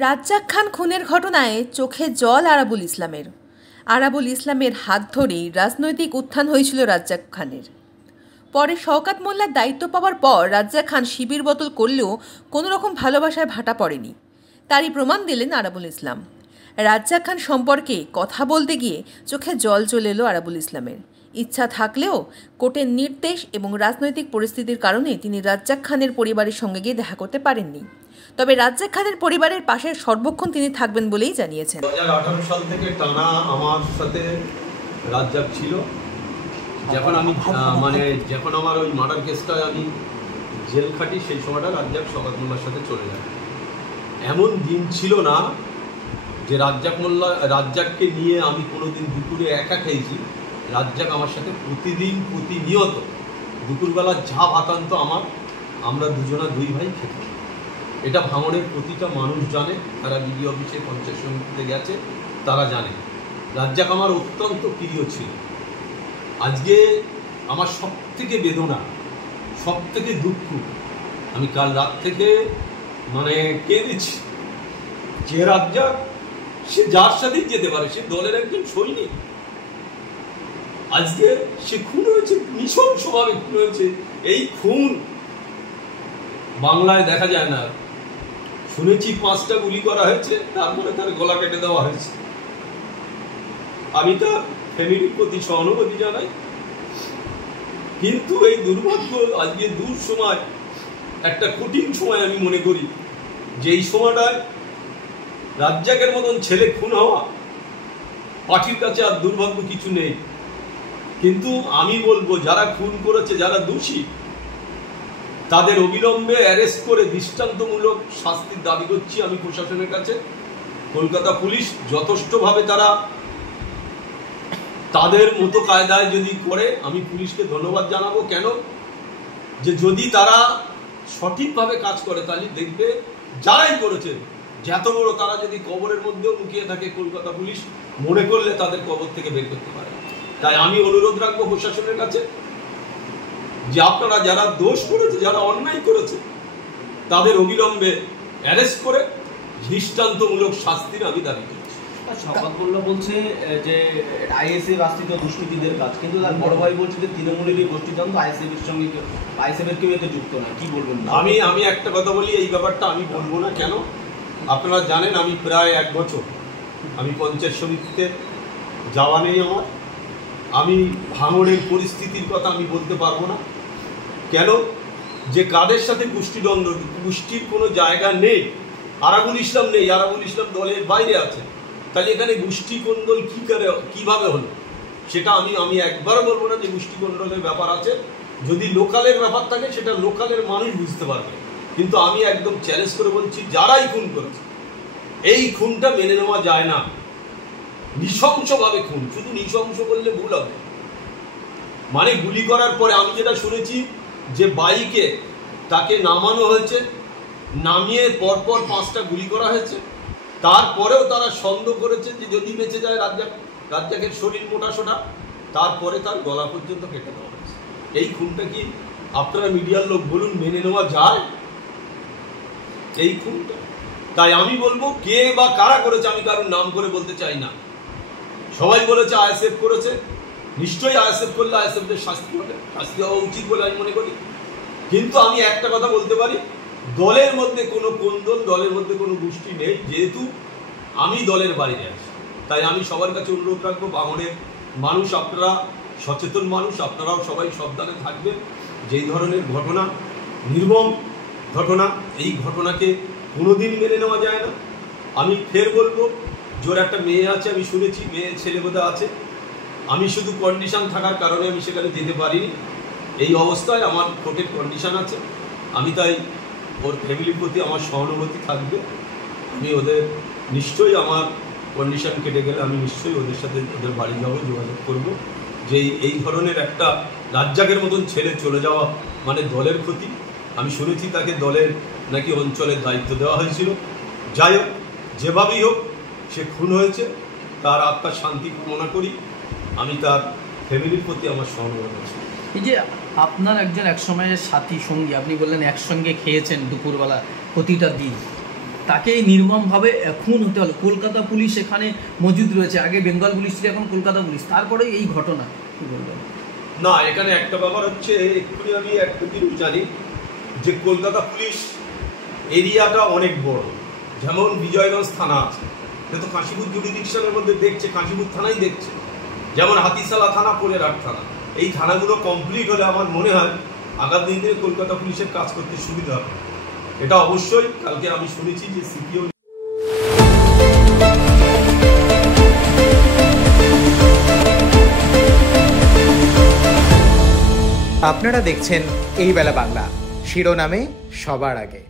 রাজ্জাক খান খুনের ঘটনায় চোখে জল আরাবুল ইসলামের। আরাবুল ইসলামের হাত ধরেই রাজনৈতিক উত্থান হয়েছিল রাজ্জাক খানের। পরে শওকত মোল্লার দায়িত্ব পাওয়ার পর রাজ্জাক খান শিবির বদল করলেও কোনো রকম ভালোবাসায় ভাটা পড়েনি। তারই প্রমাণ দিলেন আরাবুল ইসলাম। রাজ্জাক খান সম্পর্কে কথা বলতে গিয়ে চোখে জল চলে এলো আরাবুল ইসলামের। ইচ্ছা থাকলেও কোর্টের নির্দেশ এবং রাজনৈতিক পরিস্থিতির কারণে তিনি রাজ্জাক খানের পরিবারের সঙ্গে গিয়ে দেখা করতে পারেননি। তবে রাজ্জাক খানের পরিবারের পাশে সর্বক্ষণ তিনি থাকবেন বলেই জানিয়েছেন। 2018 সাল থেকে টানা আমার সাথে রাজ্জাক ছিল। যখন আমি যখন আমার ওই মার্ডার কেসটা আমি জেল খাটি, সেই সময়টা রাজ্জাক শওকত মোল্লার সাথে চলে যায়। এমন দিন ছিল না যে রাজ্জাককে নিয়ে আমি কোনোদিন দুপুরে একা খেয়েছি। রাজ্জাক আমার সাথে প্রতিদিন প্রতিনিয়ত দুপুরবেলা যা ভাত আনতো আমরা দুই ভাই খেতাম। এটা ভাঙড়ের প্রতিটা মানুষ জানে, তারা বিডিও অফিসে পঞ্চায়েত সমিতিতে গেছে, তারা জানে রাজ্জাক আমার অত্যন্ত প্রিয় ছিল। আজকে আমার সব থেকে বেদনা, সব থেকে দুঃখ, আমি কাল রাত থেকে কেঁদেছি যে রাজ্জাক সে যার সাথেই যেতে পারে, সে দলের একজন সৈনিক, আজকে সে খুন হয়েছে, নৃশংসভাবে খুন হয়েছে। এই খুন বাংলায় দেখা যায় না। শুনেছি 5টা গুলি করা হয়েছে, তারপরে তার গলা কেটে দেওয়া হয়েছে। আমি তার ফ্যামিলির প্রতি সহানুভূতি জানাই, কিন্তু এই দুর্ভাগ্য আজকে দূর সময়, একটা কঠিন সময় আমি মনে করি যে এই সময়টায় রাজ্জাকের মতন ছেলে খুন হওয়া পার্টির কাছে আর দুর্ভাগ্য কিছু নেই। কিন্তু আমি বলবো যারা খুন করেছে, যারা দোষী, তাদের অবিলম্বে অ্যারেস্ট করে দৃষ্টান্তমূলক শাস্তির দাবি করছি আমি প্রশাসনের কাছে। কলকাতা পুলিশ যথেষ্টভাবে তারা তাদের মতো কায়দায় যদি করে, আমি পুলিশকে ধন্যবাদ জানাবো। কেন যে যদি তারা সঠিকভাবে কাজ করে তাহলে দেখবে যারাই করেছে, যত বড় তারা যদি কবরের মধ্যেও লুকিয়ে থাকে, কলকাতা পুলিশ মনে করলে তাদের কবর থেকে বের করতে পারে। তাই আমি অনুরোধ রাখবো প্রশাসনের কাছে যে আপনারা যারা দোষ করেছে, যারা অন্যায় করেছে, তাদের অবিলম্বে অ্যারেস্ট করে দৃষ্টান্তমূলক শাস্তির আমি দাবি করছি। শওকত মোল্লা বলছে যে আইএসএফ আশ্রিত দুষ্কৃতীদের কাজ, কিন্তু তার বড় ভাই বলছে যে তৃণমূলেরই গোষ্ঠীতন্ত্র, আইএসএফের সঙ্গে আইএসএফের কেউ এতে যুক্ত না। কি বলবেন? আমি একটা কথা বলি, এই ব্যাপারটা আমি বলবো না। কেন? আপনারা জানেন আমি প্রায় 1 বছর আমি পঞ্চায়েত সমিতিতে যাওয়া নেই আমার। আমি ভাঙড়ের পরিস্থিতির কথা আমি বলতে পারবো না। কেন? যে কাদের সাথে গোষ্ঠীদ্বন্দ্ব, গোষ্ঠীর কোনো জায়গা নেই। আরাবুল ইসলাম নেই, আরাবুল ইসলাম দলের বাইরে আছে। তাহলে এখানে গোষ্ঠী কোন্দল কিভাবে হলো সেটা আমি একবারও বলবো না যে গোষ্ঠী কোন্দলের ব্যাপার আছে। যদি লোকালের ব্যাপার থাকে সেটা লোকালের মানুষ বুঝতে পারবে। কিন্তু আমি একদম চ্যালেঞ্জ করে বলছি, যারাই খুন করেছে এই খুনটা মেনে নেওয়া যায় না। নৃশংসভাবে খুন, শুধু নৃশংস বললে ভুল হবে। গুলি করার পরে আমি যেটা শুনেছি যে বাইকে তাকে নামানো হয়েছে, নামিয়ে পরপর 5টা গুলি করা হয়েছে। তারপরেও তারা সন্দেহ করেছে যে যদি বেঁচে যায় রাজ্জাকের শরীর মোটাসোটা, তারপরে তার গলা পর্যন্ত কেটে দেওয়া হয়েছে। এই খুনটা কি আপনারা মিডিয়ার লোক বলুন মেনে নেওয়া যায় এই খুনটা? তাই আমি বলবো কে বা কারা করেছে, আমি কারোর নাম করে বলতে চাই না। সবাই বলেছে আইএসএফ করেছে, নিশ্চয়ই আইএসএফ করলে আইএসএফদের শাস্তি হওয়া উচিত বলে আমি মনে করি। কিন্তু আমি একটা কথা বলতে পারি, দলের মধ্যে কোনো কোন্দল, দলের মধ্যে কোনো গোষ্ঠী নেই, যেহেতু আমি দলের বাইরে আছি। তাই আমি সবার কাছে অনুরোধ রাখবো, ভাঙড়ের মানুষ আপনারা সচেতন মানুষ, আপনারাও সবাই সাবধানে থাকবেন। যেই ধরনের ঘটনা, নির্মম ঘটনা, এই ঘটনাকে কোনোদিন মেনে নেওয়া যায় না। আমি ফের বলবো, জোর একটা মেয়ে আছে, আমি শুনেছি মেয়ে ছেলে বোধহয় আছে। আমি শুধু কন্ডিশন থাকার কারণে আমি সেখানে যেতে পারিনি। এই অবস্থায় আমার কোর্টের কন্ডিশন আছে। আমি তাই ওর ফ্যামিলির প্রতি আমার সহানুভূতি থাকবে। আমি নিশ্চয়ই আমার কন্ডিশন কেটে গেলে আমি নিশ্চয়ই ওদের সাথে ওদের বাড়ি যাবো, যোগাযোগ করব। যে এই ধরনের একটা রাজ্জাকের মতন ছেলে চলে যাওয়া দলের ক্ষতি। আমি শুনেছি তাকে দলের নাকি অঞ্চলের দায়িত্ব দেওয়া হয়েছিল। যাই হোক, যেভাবেই হোক সে খুন হয়েছে, তার আত্মার শান্তি কামনা করি। আমি তার ফ্যামিলির প্রতি আমার সহানুভূতি আছে। এই যে আপনার একজন একসময়ের সাথী সঙ্গী, আপনি বললেন একসঙ্গে খেয়েছেন দুপুরবেলা প্রতিটা দিন, তাকে নির্মমভাবে খুন হতে হলো। কলকাতা পুলিশ এখানে মজুদ রয়েছে, আগে বেঙ্গল পুলিশ ছিল, এখন কলকাতা পুলিশ, তারপরে এই ঘটনা কি বলবেন? না, এখানে একটা ব্যাপার হচ্ছে, এক্ষুনি আমি একটা জিনিস জানি যে কলকাতা পুলিশ এরিয়াটা অনেক বড়। যেমন বিজয়গঞ্জ থানা আছে, সে তো কাশীপুর জুডিডিকশনের মধ্যে দেখছে, কাশীপুর থানাই দেখছে। যেমন হাতিশালা থানা, পোলেরহাট থানা, এই থানাগুলো কমপ্লিট হলে আমার মনে হয় আগামী দিনে কলকাতা পুলিশের কাজ করতে সুবিধা হবে। এটা অবশ্যই কালকে আমি শুনেছি যে সিপিও। আপনারা দেখছেন এই বেলা বাংলা, শিরোনামে সবার আগে।